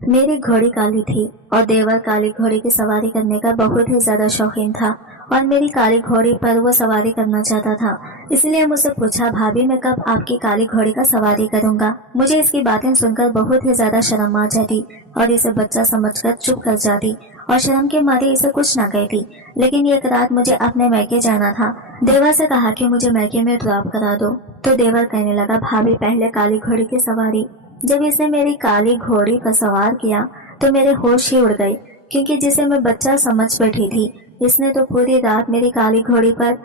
मेरी घोड़ी काली थी और देवर काली घोड़ी की सवारी करने का बहुत ही ज्यादा शौकीन था और मेरी काली घोड़ी पर वो सवारी करना चाहता था। इसलिए मुझसे पूछा, भाभी मैं कब आपकी काली घोड़ी का सवारी करूंगा। मुझे इसकी बातें सुनकर बहुत ही ज्यादा शर्म आ जाती और इसे बच्चा समझकर चुप कर जाती और शर्म के मारे इसे कुछ ना कहती। लेकिन एक रात मुझे अपने मैके जाना था। देवर से कहा कि मुझे मैके में ड्रॉप करा दो, तो देवर कहने लगा, भाभी पहले काली घोड़ी की सवारी। जब इसने मेरी काली घोड़ी पर सवार किया तो मेरे होश ही उड़ गए, क्योंकि जिसे मैं बच्चा समझ बैठी थी इसने तो पूरी रात मेरी काली घोड़ी पर।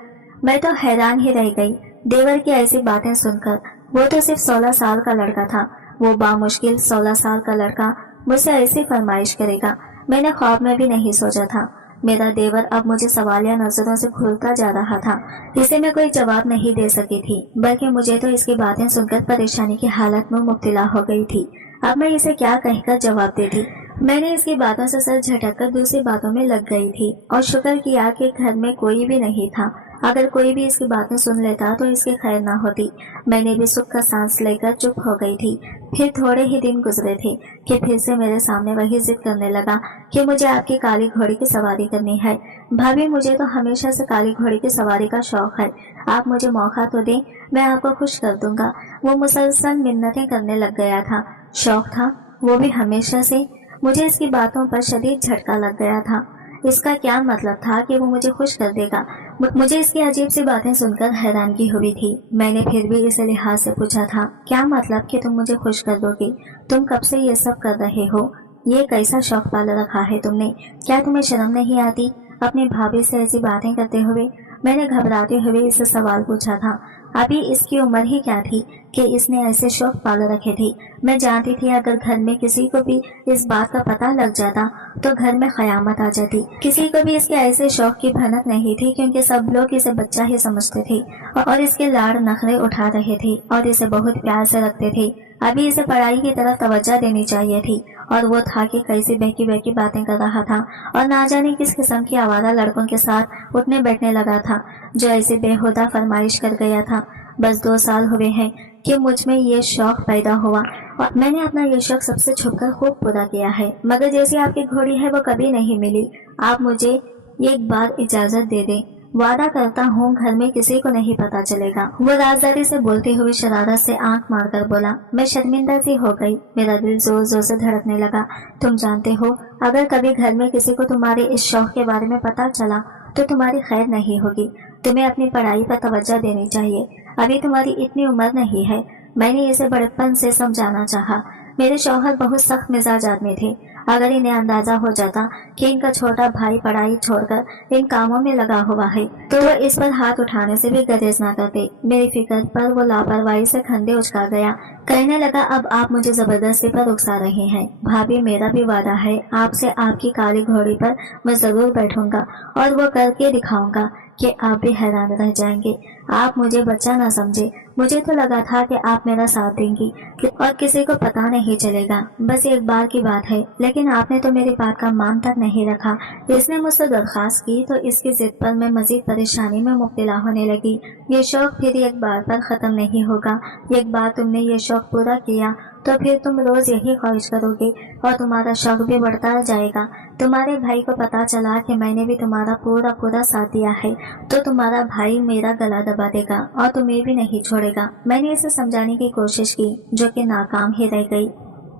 मैं तो हैरान ही रह गई देवर की ऐसी बातें सुनकर। वो तो सिर्फ 16 साल का लड़का था। वो बामुश्किल 16 साल का लड़का मुझसे ऐसी फरमाइश करेगा, मैंने ख्वाब में भी नहीं सोचा था। मेरा देवर अब मुझे सवालिया नजरों से घूरता जा रहा था। इसे मैं कोई जवाब नहीं दे सकी थी, बल्कि मुझे तो इसकी बातें सुनकर परेशानी की हालत में मुब्तला हो गई थी। अब मैं इसे क्या कहकर जवाब देती। मैंने इसकी बातों से सर झटक कर दूसरी बातों में लग गई थी और शुक्र किया कि घर में कोई भी नहीं था। अगर कोई भी इसकी बातें सुन लेता तो इसकी खैर ना होती। मैंने भी सुख का सांस लेकर चुप हो गई थी। फिर थोड़े ही दिन गुजरे थे कि फिर से मेरे सामने वही जिद करने लगा कि मुझे आपकी काली घोड़ी की सवारी करनी है। भाभी मुझे तो हमेशा से काली घोड़ी की सवारी का शौक है, आप मुझे मौका तो दें, मैं आपको खुश कर दूंगा। वो मुसलसल मिन्नतें करने लग गया था। शौक था, वो भी हमेशा से। मुझे इसकी बातों पर शदीद झटका लग गया था। इसका क्या मतलब था कि वो मुझे खुश कर देगा। मुझे इसकी अजीब सी बातें सुनकर हैरानगी हुई थी। मैंने फिर भी इसे लिहाज से पूछा था, क्या मतलब कि तुम मुझे खुश कर दोगी? तुम कब से ये सब कर रहे हो? ये कैसा शौक पाल रखा है तुमने? क्या तुम्हें शर्म नहीं आती अपनी भाभी से ऐसी बातें करते हुए? मैंने घबराते हुए इससे सवाल पूछा था। अभी इसकी उम्र ही क्या थी कि इसने ऐसे शौक पाल रखे थे। मैं जानती थी अगर घर में किसी को भी इस बात का पता लग जाता तो घर में कयामत आ जाती। किसी को भी इसके ऐसे शौक की भनक नहीं थी, क्योंकि सब लोग इसे बच्चा ही समझते थे और इसके लाड़ नखरे उठा रहे थे और इसे बहुत प्यार से रखते थे। अभी इसे पढ़ाई की तरफ तवज्जो देनी चाहिए थी और वो था कि कैसी बहकी बहकी बातें कर रहा था और ना जाने किस किस्म की आवारा लड़कों के साथ उठने बैठने लगा था, जो ऐसी बेहुदा फरमाइश कर गया था। बस 2 साल हुए हैं कि मुझ में ये शौक पैदा हुआ और मैंने अपना ये शौक सबसे छुपकर खूब पूरा किया है, मगर जैसी आपकी घोड़ी है वो कभी नहीं मिली। आप मुझे एक बार इजाजत दे दें, वादा करता हूँ घर में किसी को नहीं पता चलेगा। वो राजदारी से बोलते हुए शरारत से आंख मारकर बोला। मैं शर्मिंदा सी हो गई, मेरा दिल जोर जोर से धड़कने लगा। तुम जानते हो, अगर कभी घर में किसी को तुम्हारे इस शौक के बारे में पता चला तो तुम्हारी खैर नहीं होगी। तुम्हें अपनी पढ़ाई पर तवज्जो देनी चाहिए, अभी तुम्हारी इतनी उम्र नहीं है। मैंने इसे बड़प्पन से समझाना चाहा। मेरे शौहर बहुत सख्त मिजाज आदमी थे। अगर इन्हें अंदाजा हो जाता कि इनका छोटा भाई पढ़ाई छोड़कर इन कामों में लगा हुआ है तो वो इस पर हाथ उठाने से भी गुरेज ना करते। मेरी फिक्र पर वो लापरवाही से खंडे उचका गया। कहने लगा, अब आप मुझे जबरदस्ती पर उकसा रहे हैं। भाभी मेरा भी वादा है, आपसे आपकी काली घोड़ी पर मैं जरूर बैठूंगा और वो करके दिखाऊंगा कि आप भी हैरान रह जाएंगे। आप मुझे बच्चा ना समझे। मुझे तो लगा था कि आप मेरा साथ देंगी और किसी को पता नहीं चलेगा। बस एक बार की बात है, लेकिन आपने तो मेरी बात का मान तक नहीं रखा। इसने मुझसे दरख्वास्त की तो इसकी जिद पर मैं मजीद परेशानी में मुब्तला होने लगी। ये शौक फिर एक बार पर ख़त्म नहीं होगा। एक बार तुमने ये शौक पूरा किया तो फिर तुम रोज़ यही ख्वाहिश करोगे और तुम्हारा शौक भी बढ़ता जाएगा। तुम्हारे भाई को पता चला कि मैंने भी तुम्हारा पूरा साथ दिया है तो तुम्हारा भाई मेरा गला दबा देगा और तुम्हें भी नहीं छोड़ेगा। मैंने इसे समझाने की कोशिश की, जो कि नाकाम ही रह गई।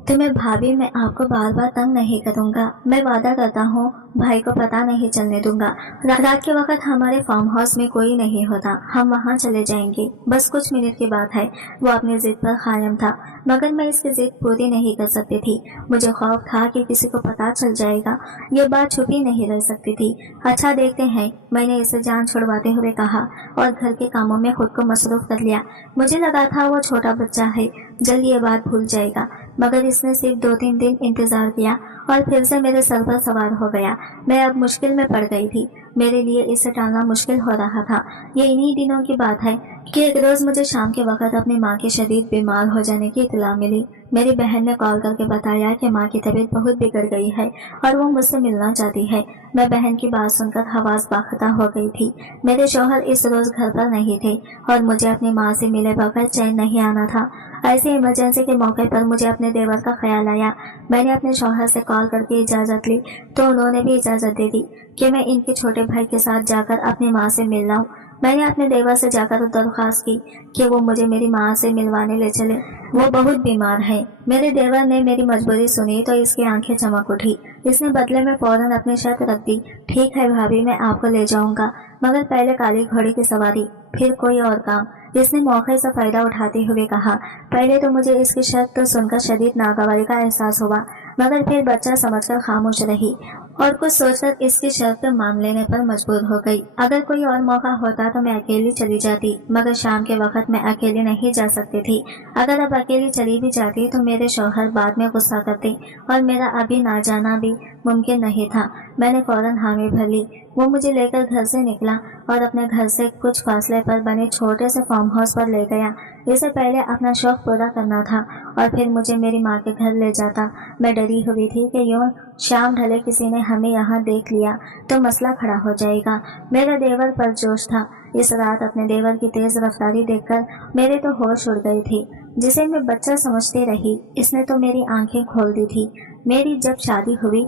तुम्हें भाभी, मैं आपको बार बार तंग नहीं करूंगा। मैं वादा करता हूँ भाई को पता नहीं चलने दूंगा। रात के वक्त हमारे फार्म हाउस में कोई नहीं होता, हम वहाँ चले जाएंगे। बस कुछ मिनट की बात है। वो अपनी जिद पर कायम था, मगर मैं इसकी जिद पूरी नहीं कर सकती थी। मुझे खौफ था कि किसी को पता चल जाएगा। ये बात छुपी नहीं रह सकती थी। अच्छा देखते हैं, मैंने इसे जान छुड़वाते हुए कहा और घर के कामों में खुद को मसरूफ कर लिया। मुझे लगा था वो छोटा बच्चा है, जल्द ये बात भूल जाएगा, मगर इसने सिर्फ 2-3 दिन इंतजार किया और फिर से मेरे सर पर सवार हो गया। मैं अब मुश्किल में पड़ गई थी। मेरे लिए इसे टालना मुश्किल हो रहा था। ये इन्हीं दिनों की बात है कि एक रोज मुझे शाम के वक्त अपनी माँ के शदीद बीमार हो जाने की इत्तला मिली। मेरी बहन ने कॉल करके बताया कि माँ की तबीयत बहुत बिगड़ गई है और वो मुझसे मिलना चाहती है। मैं बहन की बात सुनकर हवास बाख्ता हो गई थी। मेरे शौहर इस रोज घर पर नहीं थे और मुझे अपनी माँ से मिले बगैर चैन नहीं आना था। ऐसी इमरजेंसी के मौके पर मुझे अपने देवर का ख्याल आया। मैंने अपने शौहर से कॉल करके इजाज़त ली तो उन्होंने भी इजाज़त दे दी कि मैं इनके छोटे भाई के साथ जाकर अपनी माँ से मिल लाऊं। मैंने अपने देवर से जाकर दरख्वास्त की कि वो मुझे मेरी माँ से मिलवाने ले चले, वो बहुत बीमार है। मेरे देवर ने मेरी मजबूरी सुनी तो इसकी आंखें चमक उठी। इसने बदले में फौरन अपनी शर्त रख दी, ठीक है भाभी, मैं आपको ले जाऊंगा, मगर पहले काली घोड़ी की सवारी, फिर कोई और काम। इसने मौके से फायदा उठाते हुए कहा। पहले तो मुझे इसकी शर्त सुनकर शदीद नागवारी का एहसास हुआ, मगर फिर बच्चा समझकर खामोश रही और कुछ सोचकर इसकी शर्त मान लेने पर मजबूर हो गई। अगर कोई और मौका होता तो मैं अकेली चली जाती, मगर शाम के वक्त मैं अकेली नहीं जा सकती थी। अगर अब अकेली चली भी जाती तो मेरे शौहर बाद में गुस्सा करते और मेरा अभी ना जाना भी मुमकिन नहीं था। मैंने फौरन हामी भर ली। वो मुझे लेकर घर से निकला और अपने घर से कुछ फासले पर बने छोटे से फार्म हाउस पर ले गया। इसे पहले अपना शौक पूरा करना था और फिर मुझे मेरी माँ के घर ले जाता। मैं डरी हुई थी कि यूं शाम ढले किसी ने हमें यहाँ देख लिया तो मसला खड़ा हो जाएगा। मेरा देवर परजोश था। इस रात अपने देवर की तेज रफ्तारी देखकर मेरे तो होश उड़ गई थी। जिसे मैं बच्चा समझती रही, इसने तो मेरी आंखें खोल दी थी। मेरी जब शादी हुई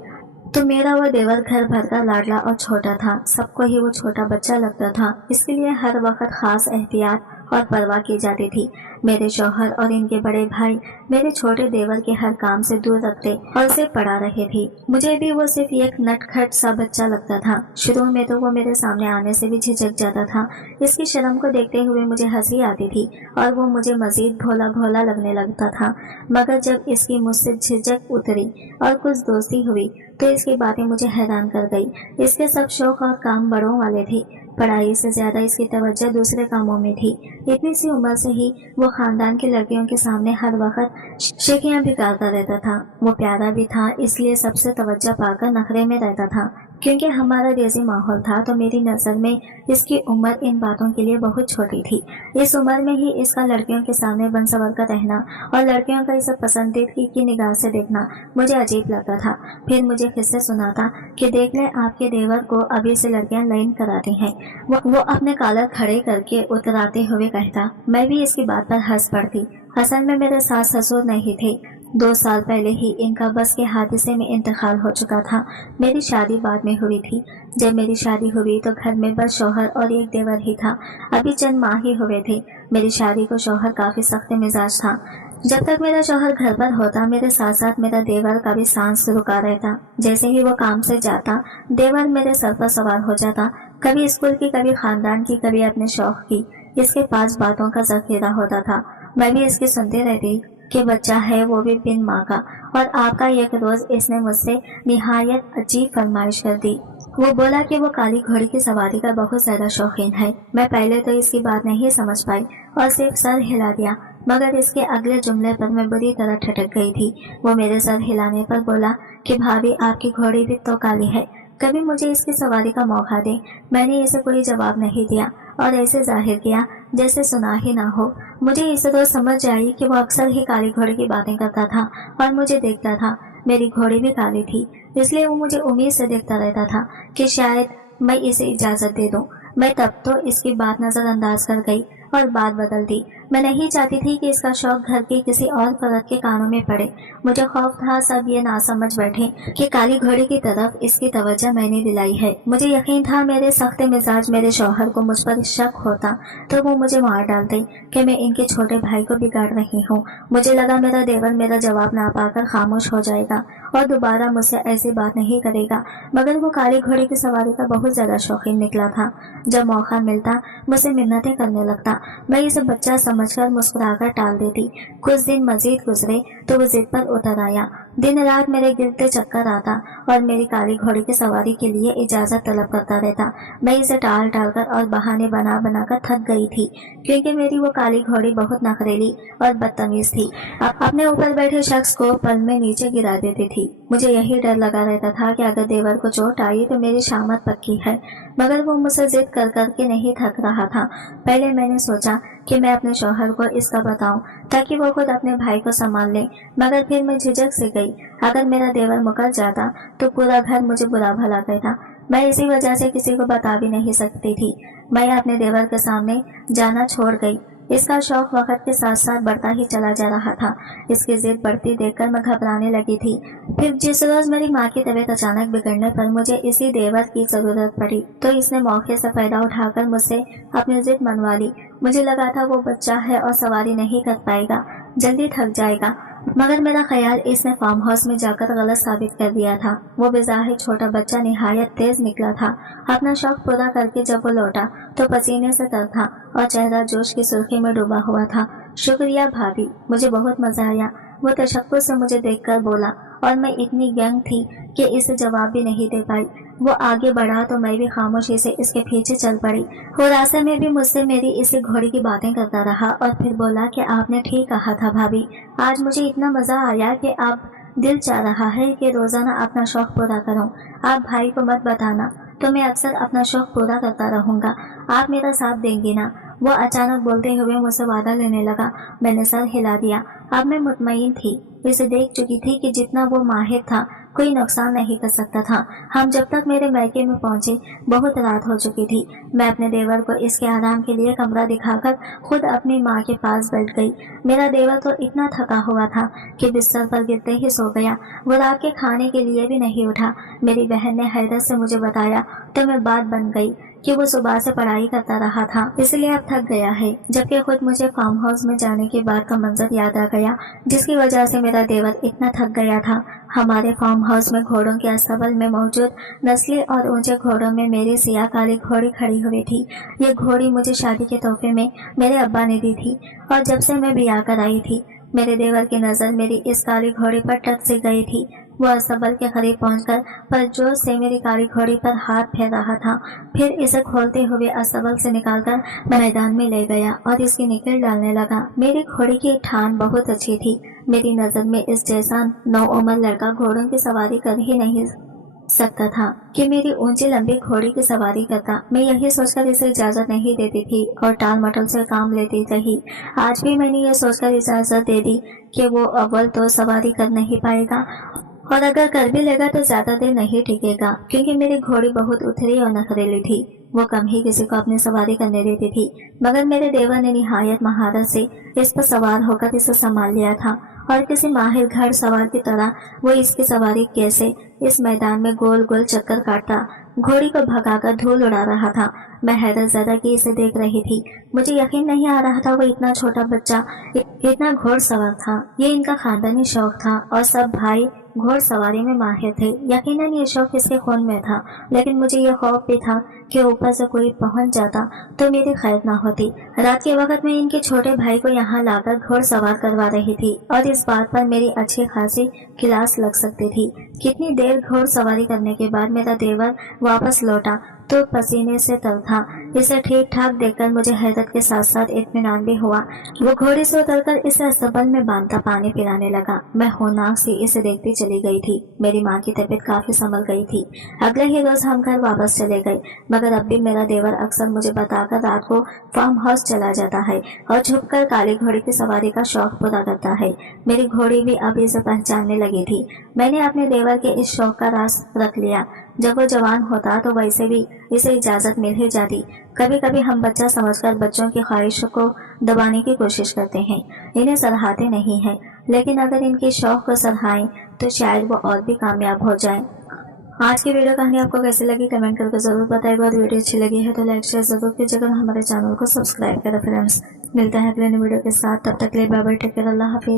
तो मेरा वो देवर घर भर का लाडला और छोटा था। सबको ही वो छोटा बच्चा लगता था। इसके लिए हर वक्त खास एहतियात और परवाह की जाती थी। मेरे शौहर और इनके बड़े भाई मेरे छोटे देवर के हर काम से दूर रखते और उसे पढ़ा रहे थे। मुझे भी वो सिर्फ एक नटखट सा बच्चा लगता था। शुरू में तो वो मेरे सामने आने से भी झिझक जाता था। इसकी शर्म को देखते हुए मुझे हंसी आती थी और वो मुझे मजीद भोला भोला लगने लगता था। मगर जब इसकी मुझसे झिझक उतरी और कुछ दोस्ती हुई तो इसकी बातें मुझे हैरान कर गई। इसके सब शौक और काम बड़ों वाले थे। पढ़ाई से ज्यादा इसकी तवज्जो दूसरे कामों में थी। इतनी सी उम्र से ही वो खानदान की लड़कियों के सामने हर वक्त शेखियां बिगाड़ता रहता था। वो प्यारा भी था, इसलिए सबसे तवज्जो पाकर नखरे में रहता था। क्योंकि हमारा देसी माहौल था तो मेरी नज़र में इसकी उम्र इन बातों के लिए बहुत छोटी थी। इस उम्र में ही इसका लड़कियों के सामने बनसवर कर रहना और लड़कियों का इसे पसंदीदगी की निगाह से देखना मुझे अजीब लगता था। फिर मुझे किस्से सुनाता कि देख लें आपके देवर को अभी से लड़कियां लाइन कराती हैं। वो अपने कॉलर खड़े करके उतराते हुए कहता। मैं भी इसकी बात पर हंस पड़ती। असल में मेरे सास ससुर नहीं थे। 2 साल पहले ही इनका बस के हादसे में इंतकाल हो चुका था। मेरी शादी बाद में हुई थी। जब मेरी शादी हुई तो घर में बस शौहर और एक देवर ही था। अभी चंद माह ही हुए थे। मेरी शादी को शौहर काफी सख्त मिजाज था। जब तक मेरा शौहर घर पर होता मेरे साथ साथ मेरा देवर का भी सांस रुका रहता। जैसे ही वो काम से जाता देवर मेरे सर पर सवार हो जाता, कभी स्कूल की, कभी खानदान की, कभी अपने शौक की। इसके पास बातों का जखीरा होता था। मैं भी इसकी सुनती रहती कि बच्चा है वो भी बिन माँ का। और आपका एक रोज इसने मुझसे निहायत अजीब फरमाइश कर दी। वो बोला कि वो काली घोड़ी की सवारी का बहुत ज्यादा शौकीन है। मैं पहले तो इसकी बात नहीं समझ पाई और सिर्फ सर हिला दिया, मगर इसके अगले जुमले पर मैं बुरी तरह ठटक गई थी। वो मेरे सर हिलाने पर बोला कि भाभी आपकी घोड़ी भी तो काली है, कभी मुझे इसकी सवारी का मौका दे। मैंने इसे कोई जवाब नहीं दिया और ऐसे जाहिर किया जैसे सुना ही ना हो। मुझे इसे तो समझ आई कि वो अक्सर ही काली घोड़े की बातें करता था और मुझे देखता था। मेरी घोड़ी भी काली थी, इसलिए वो मुझे उम्मीद से देखता रहता था कि शायद मैं इसे इजाजत दे दूं। मैं तब तो इसकी बात नजरअंदाज कर गई और बात बदल दी। मैं नहीं चाहती थी कि इसका शौक घर के किसी और फर्द के कानों में पड़े। मुझे खौफ था सब ये ना समझ बैठे कि काली घोड़ी की तरफ इसकी तवज्जो मैंने दिलाई है। मुझे यकीन था मेरे सख्त मिजाज मेरे शौहर को मुझ पर शक होता तो वो मुझे मार डालते कि मैं इनके छोटे भाई को बिगाड़ रही हूँ। मुझे लगा मेरा देवर मेरा जवाब ना पाकर खामोश हो जाएगा और दोबारा मुझसे ऐसी बात नहीं करेगा, मगर वो काली घोड़ी की सवारी का बहुत ज्यादा शौकीन निकला था। जब मौका मिलता मुझसे मिन्नतें करने लगता। मैं इसे बच्चा समझकर मुस्कुराकर टाल देती। कुछ दिन मजीद गुजरे तो वो जिद पर उतर आया। दिन रात मेरे गिरते चक्कर आता और मेरी काली घोड़ी की सवारी के लिए इजाजत तलब करता रहता। मैं इसे टाल कर और बहाने बना कर थक गई थी, क्योंकि मेरी वो काली घोड़ी बहुत नखरेली और बदतमीज थी। अपने ऊपर बैठे शख्स को पल में नीचे गिरा देती थी। मुझे यही डर लगा रहता था कि अगर देवर को चोट आई तो मेरी शामत पक्की है। मगर वो मुझसे जिद कर करके नहीं थक रहा था। पहले मैंने सोचा कि मैं अपने शौहर को इसका बताऊं ताकि वो खुद अपने भाई को संभाल ले, मगर फिर मैं झिझक से गई। अगर मेरा देवर मुकर जाता तो पूरा घर मुझे बुरा भला कहता। मैं इसी वजह से किसी को बता भी नहीं सकती थी। मैं अपने देवर के सामने जाना छोड़ गई। इसका शौक वक्त के साथ साथ बढ़ता ही चला जा रहा था। इसकी जिद बढ़ती देखकर मैं घबराने लगी थी। फिर जिस रोज मेरी माँ की तबीयत अचानक बिगड़ने पर मुझे इसी देवर की जरूरत पड़ी तो इसने मौके से फायदा उठाकर मुझसे अपनी जिद मनवा ली। मुझे लगा था वो बच्चा है और सवारी नहीं कर पाएगा, जल्दी थक जाएगा, मगर मेरा ख्याल इसने फार्म हाउस में जाकर गलत साबित कर दिया था। वो बेज़ाहिर छोटा बच्चा निहायत तेज निकला था। अपना शौक पूरा करके जब वो लौटा तो पसीने से तर था और चेहरा जोश की सुर्खी में डूबा हुआ था। शुक्रिया भाभी, मुझे बहुत मजा आया, वो तशक्कुर से मुझे देखकर बोला और मैं इतनी व्यंग थी कि इसे जवाब भी नहीं दे पाई। वो आगे बढ़ा तो मैं भी खामोशी से इसके पीछे चल पड़ी। वो रास्ते में भी मुझसे मेरी इसी घोड़ी की बातें करता रहा और फिर बोला कि आपने ठीक कहा था भाभी, आज मुझे इतना मजा आया कि आप दिल चाह रहा है कि रोजाना अपना शौक पूरा करूं। आप भाई को मत बताना तो मैं अक्सर अपना शौक पूरा करता रहूंगा। आप मेरा साथ देंगी ना? वो अचानक बोलते हुए मुझसे वादा लेने लगा। मैंने सर हिला दिया। अब मैं मुतमईन थी, इसे देख चुकी थी कि जितना वो माहिर था कोई नुकसान नहीं कर सकता था। हम जब तक मेरे मैके में पहुंचे बहुत रात हो चुकी थी। मैं अपने देवर को इसके आराम के लिए कमरा दिखाकर खुद अपनी माँ के पास बैठ गई। मेरा देवर तो इतना थका हुआ था कि बिस्तर पर गिरते ही सो गया। वो रात के खाने के लिए भी नहीं उठा। मेरी बहन ने हैरत से मुझे बताया तो मैं बात बन गई कि वो सुबह से पढ़ाई करता रहा था, इसलिए अब थक गया है। जबकि खुद मुझे फार्म हाउस में जाने के बाद का मंजर याद आ गया जिसकी वजह से मेरा देवर इतना थक गया था। हमारे फार्म हाउस में घोड़ों के अस्तबल में मौजूद नस्ली और ऊंचे घोड़ों में मेरी सियाह काली घोड़ी खड़ी हुई थी। ये घोड़ी मुझे शादी के तोहफे में मेरे अब्बा ने दी थी और जब से मैं ब्याह कर आई थी मेरे देवर की नजर मेरी इस काली घोड़ी पर टक से गई थी। वो अस्तबल के करीब पहुंचकर परजोश से मेरी काली घोड़ी पर हाथ फेर रहा था, फिर इसे खोलते हुए अस्तबल से निकालकर मैदान में ले गया और इसकी निकल डालने लगा। मेरी घोड़ी की ठान बहुत अच्छी थी। मेरी नजर में इस जैसा नौउम्र लड़का घोड़ों की सवारी कर ही नहीं सकता था कि मेरी ऊंची लंबी घोड़ी की सवारी करता। मैं यही सोचकर इसे इजाजत नहीं देती थी और टाल मटोल से काम लेती रही। आज भी मैंने यह सोचकर इजाजत दे दी कि वो अव्वल तो सवारी कर नहीं पाएगा और अगर कर भी लेगा तो ज्यादा देर नहीं टिकेगा, क्योंकि मेरी घोड़ी बहुत उथरी और नखरेली थी। वो कम ही किसी को अपनी सवारी करने देती थी, मगर मेरे देवर ने निहायत महारत से इस पर सवार होकर इसे संभाल लिया था और किसी माहिर घर सवार की तरह वो इसकी सवारी कैसे इस मैदान में गोल गोल चक्कर काटता घोड़ी को भगाकर धूल उड़ा रहा था। मैं हैरत ज़्यादा की इसे देख रही थी। मुझे यकीन नहीं आ रहा था वो इतना छोटा बच्चा इतना घोड़सवार था। ये इनका खानदानी शौक था और सब भाई घोड़सवारी में माहिर थे। यकीनन ये शौक इसके खून में था, लेकिन मुझे ये खौफ भी था कि ऊपर से कोई पहुंच जाता तो मेरी खैर ना होती। रात के वक्त में इनके छोटे भाई को यहाँ लाकर घोड़सवार करवा रही थी और इस बात पर मेरी अच्छी खासी क्लास लग सकती थी। कितनी देर घोड़सवारी करने के बाद मेरा देवर वापस लौटा तो पसीने से तर था। इसे ठीक ठाक देखकर मुझे हैरत के साथ साथ इत्मीनान भी हुआ। वो घोड़े से उतरकर इसे अस्तबल में बांधता पानी पिलाने लगा। मैं होनाक सी इसे देखती चली गई थी। मेरी माँ की तबीयत काफी संभल गई थी। अगले ही रोज हम घर वापस चले गए, मगर अब भी मेरा देवर अक्सर मुझे बताकर रात को फार्म हाउस चला जाता है और छुपकर काली घोड़ी की सवारी का शौक पूरा करता है। मेरी घोड़ी भी अब इसे पहचानने लगी थी। मैंने अपने देवर के इस शौक का राज रख लिया। जब वो जवान होता तो वैसे भी इसे इजाजत मिल ही जाती। कभी कभी हम बच्चा समझकर बच्चों की ख्वाहिशों को दबाने की कोशिश करते हैं, इन्हें सराहते नहीं हैं, लेकिन अगर इनके शौक को सराहें तो शायद वो और भी कामयाब हो जाएं। आज की वीडियो कहानी आपको कैसी लगी कमेंट करके जरूर बताइएगा और वीडियो अच्छी लगी है तो लाइक शेयर जरूर कीजिएगा, हमारे चैनल को सब्सक्राइब करें फ्रेंड्स। मिलते हैं अगले वीडियो के साथ, तब तक के लिए बाय बाय, टेक केयर, अल्लाह हाफिज।